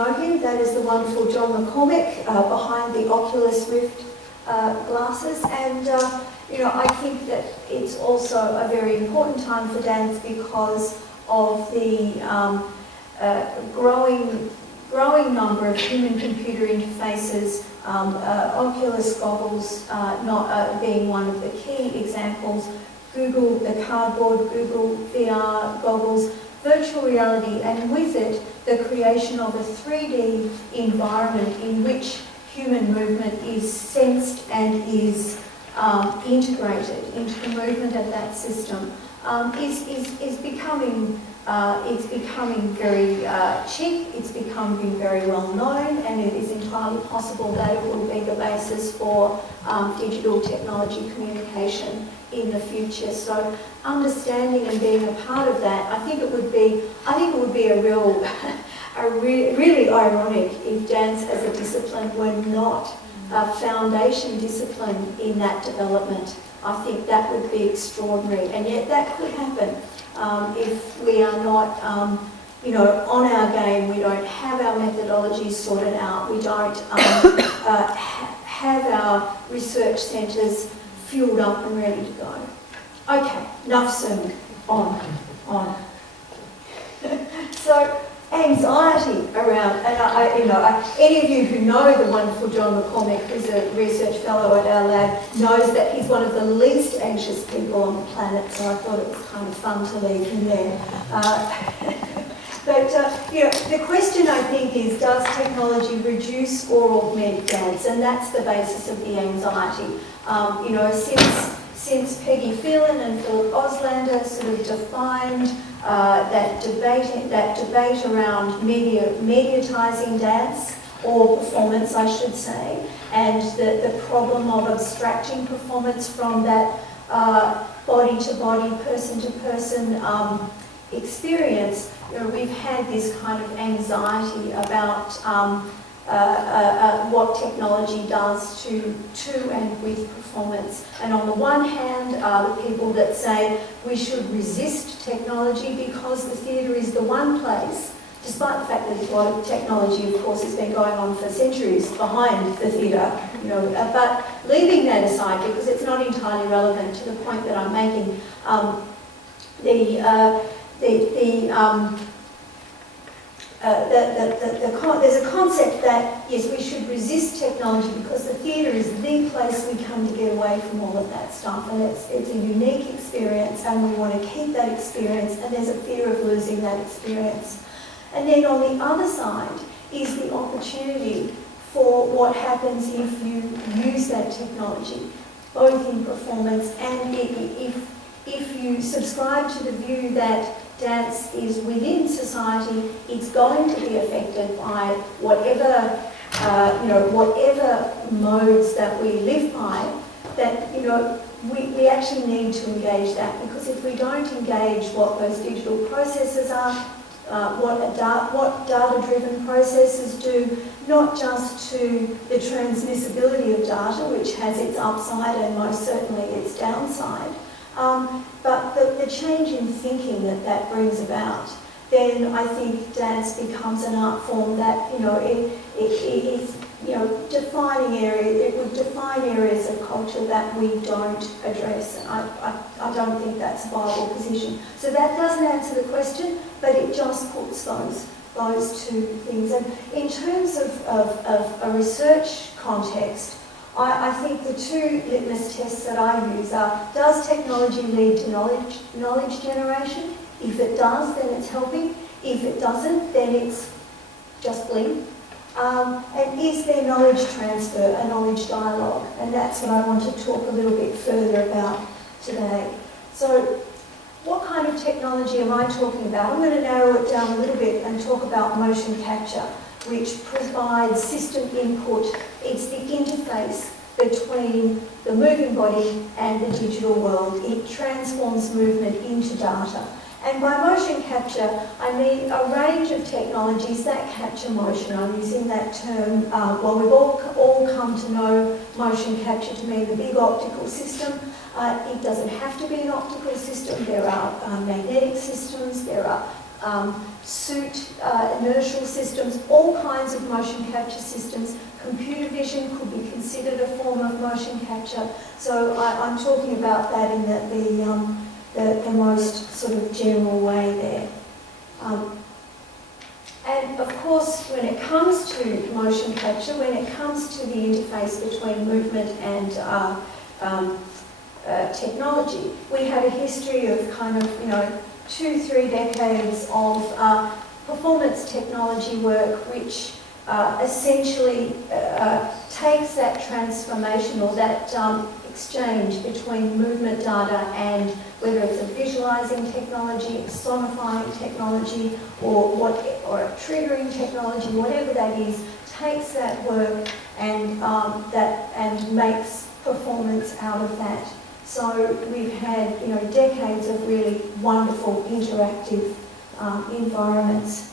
know him. That is the wonderful John McCormick behind the Oculus Rift glasses. And I think that it's also a very important time for dance because of the growing number of human-computer interfaces, Oculus goggles being one of the key examples, Google, the cardboard, Google VR goggles, virtual reality, and with it, the creation of a 3D environment in which human movement is sensed and is integrated into the movement of that system is becoming very cheap, it's becoming very well known, and it is entirely possible that it will be the basis for digital technology communication in the future. So understanding and being a part of that, I think it would be a really ironic if dance as a discipline were not a foundation discipline in that development. I think that would be extraordinary, and yet that could happen if we are not, on our game. We don't have our methodologies sorted out. We don't have our research centres fueled up and ready to go. Okay, enough sermon. On. So, anxiety around, and any of you who know the wonderful John McCormick, who's a research fellow at our lab, knows that he's one of the least anxious people on the planet, so I thought it was kind of fun to leave him there. The question I think is, does technology reduce or augment dance? And that's the basis of the anxiety. Since Peggy Phelan and Philip Oslander sort of defined that debate around mediatising dance, or performance I should say, and the problem of abstracting performance from that body-to-body, person-to-person experience, we've had this kind of anxiety about what technology does to and with performance. And on the one hand are the people that say we should resist technology because the theatre is the one place, despite the fact that a lot of technology, of course, has been going on for centuries behind the theatre, but leaving that aside because it's not entirely relevant to the point that I'm making, there's a concept that, yes, we should resist technology because the theatre is the place we come to get away from all of that stuff, and it's a unique experience, and we want to keep that experience, and there's a fear of losing that experience. And then on the other side is the opportunity for what happens if you use that technology, both in performance and if you subscribe to the view that dance is within society, it's going to be affected by whatever modes that we live by, that, we actually need to engage that, because if we don't engage what those digital processes are, what data-driven processes do, not just to the transmissibility of data, which has its upside and most certainly its downside, but the change in thinking that brings about, then I think dance becomes an art form that, it's defining areas. It would define areas of culture that we don't address. And I don't think that's a viable position. So that doesn't answer the question, but it just puts those two things. And in terms of a research context, I think the two litmus tests that I use are, does technology lead to knowledge generation? If it does, then it's helping. If it doesn't, then it's just blink. And is there knowledge transfer, a knowledge dialogue? And that's what I want to talk a little bit further about today. So what kind of technology am I talking about? I'm going to narrow it down a little bit and talk about motion capture, which provides system input. It's the interface between the moving body and the digital world. It transforms movement into data. And by motion capture, I mean a range of technologies that capture motion. I'm using that term, we've all come to know motion capture to mean the big optical system. It doesn't have to be an optical system. There are magnetic systems, there are suit, inertial systems, all kinds of motion capture systems. Computer vision could be considered a form of motion capture. So I'm talking about that in the most sort of general way there. And of course, when it comes to motion capture, when it comes to the interface between movement and technology, we have a history of kind of, 2-3 decades of performance technology work which essentially takes that transformation or that exchange between movement data and whether it's a visualizing technology, a sonifying technology, or a triggering technology, whatever that is, takes that work and makes performance out of that. So we've had decades of really wonderful interactive environments.